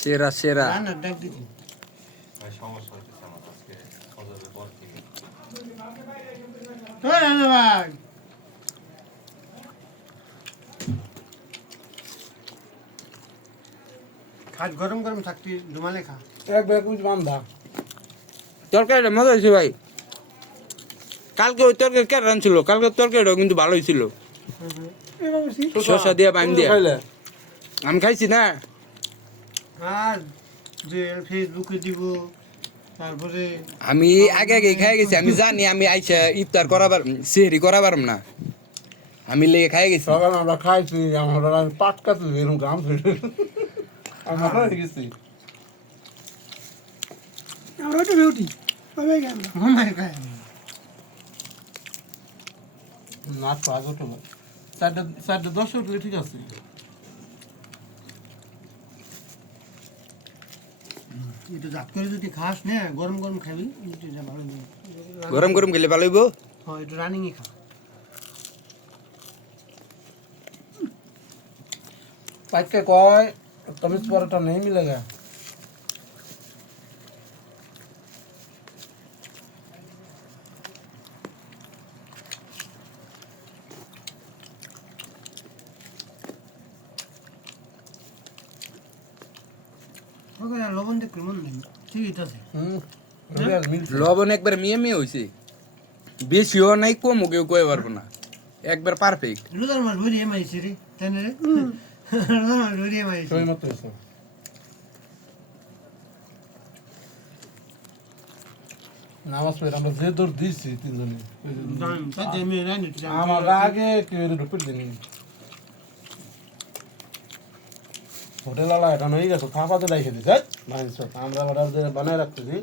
সেরা সেরা খাট গরম গরম থাকতি ডুমালে খা এক ব্যাগ বান্ধা তরকারিটা মজা হয়েছে ভাই। কালকে ওই তরকারি কে রাঁধছিল? কালকে তরকারিটাও কিন্তু ভালোই ছিল, শসা দিয়া বাইন দিয়া। আমি খাইছি না। আর যে ফেসবুকে দিব তারপরে আমি আগে আগে খাই গেছি, আমি জানি আমি আইসা ইফতার করাবার সেহরি করাবার না, আমি লেগে খাই গেছি। সকালে আমরা খাইছি, আমরা পাটকা তুলি এরকম গাম ফেটে আমরা হয়ে গেছি। আমরা তো রুটি পাবে কেন ঘুমাই খাই না তো আগে তো চারটে 10 উঠলে ঠিক আছে। এটা জাত করে যদি খাস না গরম গরম খাবি এটা ভালো লাগে। গরম গরম খেলে ভালো হইব। হ্যাঁ এটা রানিংয়ে খা। পাইকে কয় তমিজ পরোটা नहीं मिलेगा। ওকে লবণ দেখলে মন নেই ঠিক আছে। লবণ একবার মিয়ে মিয়ে হয়েছে, বেশিও নাই কমও কেউ কয়ে পারবো না, একবার পারফেক্ট। রোজার মাস ভরিয়ে মাইছি রে তাই না রে? রোজার মাস ভরিয়ে মাইছি সই মতো এসো নামাজ পড়ে আমরা যে দৌড় দিয়েছি তিনজনে আমার আগে কেউ ঢুকে দিনি হোটেল আলা এখন হয়ে গেছে থাপাতে রেখে দিচ্ছে আমরা অর্ডার বানায় রাখতেছি।